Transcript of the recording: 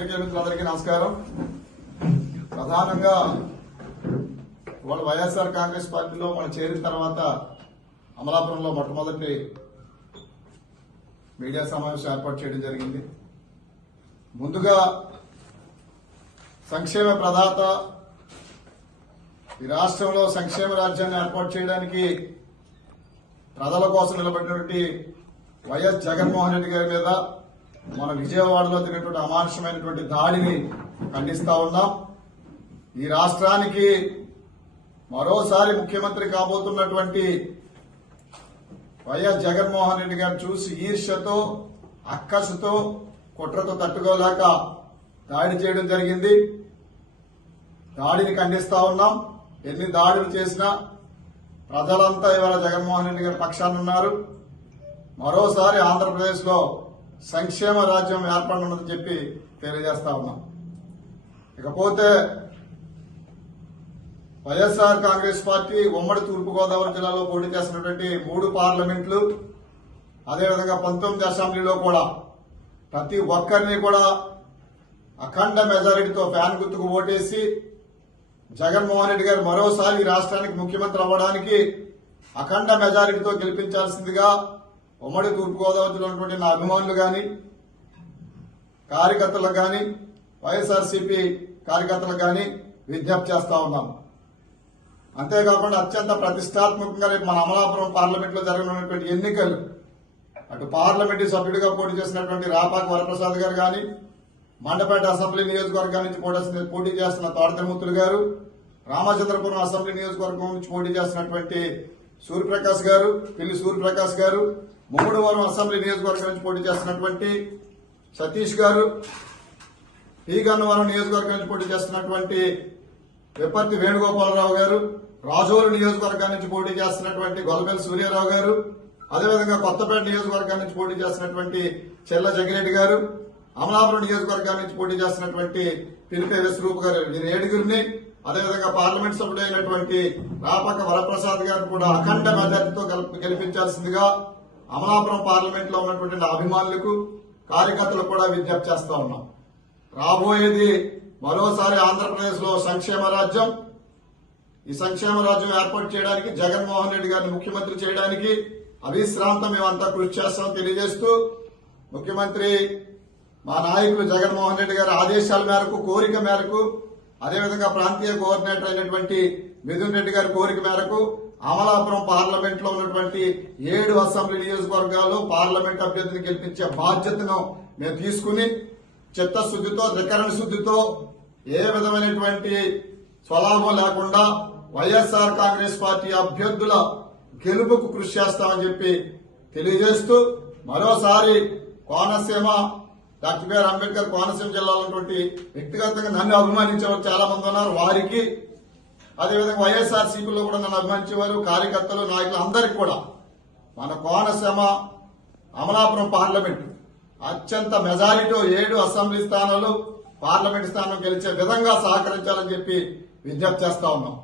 పత్రికా మిత్రులందరికీ నమస్కారం. ప్రధానంగా ఇవాళ వైఎస్ఆర్ కాంగ్రెస్ పార్టీలో మనం చేరిన తర్వాత అమలాపురంలో మొట్టమొదటి మీడియా సమావేశం ఏర్పాటు చేయడం జరిగింది. ముందుగా సంక్షేమ ప్రదాత ఈ రాష్ట్రంలో సంక్షేమ రాజ్యాన్ని ఏర్పాటు చేయడానికి ప్రజల కోసం నిలబడినటువంటి వైఎస్ జగన్మోహన్ రెడ్డి గారి మీద మన విజయవాడలో జరిగినటువంటి అమానుషమైనటువంటి దాడిని ఖండిస్తా ఉన్నాం. ఈ రాష్ట్రానికి మరోసారి ముఖ్యమంత్రి కాబోతున్నటువంటి వైఎస్ జగన్మోహన్ రెడ్డి గారు చూసి ఈర్ష్యతో అక్కసుతో కుట్రతో తట్టుకోలేక దాడి చేయడం జరిగింది. దాడిని ఖండిస్తా ఉన్నాం. ఎన్ని దాడులు చేసినా ప్రజలంతా ఇవాళ జగన్మోహన్ రెడ్డి గారి పక్షాన్ని ఉన్నారు. మరోసారి ఆంధ్రప్రదేశ్లో సంక్షేమ రాజ్యం ఏర్పడనుందని చెప్పి తెలియజేస్తా ఉన్నాం. ఇకపోతే వైఎస్ఆర్ కాంగ్రెస్ పార్టీ ఉమ్మడి తూర్పుగోదావరి జిల్లాలో పోటీ చేస్తున్నటువంటి మూడు పార్లమెంట్లు అదేవిధంగా పంతొమ్మిది అసెంబ్లీలో కూడా ప్రతి ఒక్కరిని కూడా అఖండ మెజారిటీతో ఫ్యాన్ గుర్తుకు ఓటేసి జగన్మోహన్ రెడ్డి గారు మరోసారి ఈ రాష్ట్రానికి ముఖ్యమంత్రి అవ్వడానికి అఖండ మెజారిటీతో గెలిపించాల్సిందిగా ఉమ్మడి తూర్పుగోదావరి జిల్లా ఉన్నటువంటి నా అభిమానులు కానీ కార్యకర్తలకు కానీ వైఎస్ఆర్సీపీ కార్యకర్తలకు కానీ విజ్ఞప్తి చేస్తా ఉన్నాం. అంతేకాకుండా అత్యంత ప్రతిష్టాత్మకంగా రేపు మన అమలాపురం పార్లమెంట్లో జరగనున్నటువంటి ఎన్నికలు అటు పార్లమెంటు సభ్యుడిగా పోటీ చేసినటువంటి రాపాక వరప్రసాద్ గారు కానీ మండపేట అసెంబ్లీ నియోజకవర్గం నుంచి పోటీ- పోటీ చేస్తున్న తోటతిరుమూర్తులు గారు రామచంద్రపురం అసెంబ్లీ నియోజకవర్గం నుంచి పోటీ చేస్తున్నటువంటి సూర్యప్రకాష్ గారు పిల్లి సూర్యప్రకాష్ గారు ముమ్మడివరం అసెంబ్లీ నియోజకవర్గం నుంచి పోటీ చేస్తున్నటువంటి సతీష్ గారు పీ. గన్నవరం నియోజకవర్గం నుంచి పోటీ చేస్తున్నటువంటి విపత్తి వేణుగోపాలరావు గారు రాజోలు నియోజకవర్గం నుంచి పోటీ చేస్తున్నటువంటి గొల్లపల్లి సూర్యారావు గారు అదేవిధంగా కొత్తపేట నియోజకవర్గం నుంచి పోటీ చేస్తున్నటువంటి చెల్ల జగిరెడ్డి గారు అమలాపురం నియోజకవర్గం నుంచి పోటీ చేస్తున్నటువంటి పిలిపే విశ్వరూప్ గారు వీరి ఏడుగురిని అదేవిధంగా పార్లమెంట్ సభ్యుడు అయినటువంటి రాపక వరప్రసాద్ గారు కూడా అఖండ మెజార్టీతో గెలిపించాల్సిందిగా అమలాపురం పార్లమెంట్లో ఉన్నటువంటి నా అభిమానులకు కార్యకర్తలకు కూడా విజ్ఞప్తి చేస్తా ఉన్నాం. రాబోయేది మరోసారి ఆంధ్రప్రదేశ్లో సంక్షేమ రాజ్యం. ఈ సంక్షేమ రాజ్యం ఏర్పాటు చేయడానికి జగన్మోహన్ రెడ్డి గారిని ముఖ్యమంత్రి చేయడానికి అవిశ్రాంతం మేమంతా కృషి చేస్తామని తెలియజేస్తూ ముఖ్యమంత్రి మా నాయకులు జగన్మోహన్ రెడ్డి గారి ఆదేశాల మేరకు కోరిక మేరకు అదేవిధంగా ప్రాంతీయ కోఆర్డినేటర్ అయినటువంటి మిథున్ రెడ్డి గారి కోరిక మేరకు అమలాపురం పార్లమెంట్లో ఉన్నటువంటి ఏడు అసెంబ్లీ నియోజకవర్గాల్లో పార్లమెంట్ అభ్యర్థిని గెలిపించే బాధ్యతను మేము తీసుకుని చిత్తశుద్ధితో త్రికరణ శుద్ధితో ఏ విధమైనటువంటి స్వలాభం లేకుండా వైఎస్ఆర్ కాంగ్రెస్ పార్టీ అభ్యర్థుల గెలుపుకు కృషి చేస్తామని చెప్పి తెలియజేస్తూ మరోసారి Konaseema doctor B R Ambedkar Konaseema జిల్లాలో ఉన్నటువంటి వ్యక్తిగతంగా నన్ను అభిమానించే వాళ్ళు చాలా మంది ఉన్నారు. వారికి అదేవిధంగా వైఎస్ఆర్ సిపిలో కూడా నన్ను అభిమానించేవారు కార్యకర్తలు నాయకులు అందరికీ కూడా. మన కోనసీమ అమలాపురం పార్లమెంట్ అత్యంత మెజారిటీ ఏడు అసెంబ్లీ స్థానాలు పార్లమెంట్ స్థానం గెలిచే విధంగా సహకరించాలని చెప్పి విజ్ఞప్తి చేస్తా ఉన్నాం.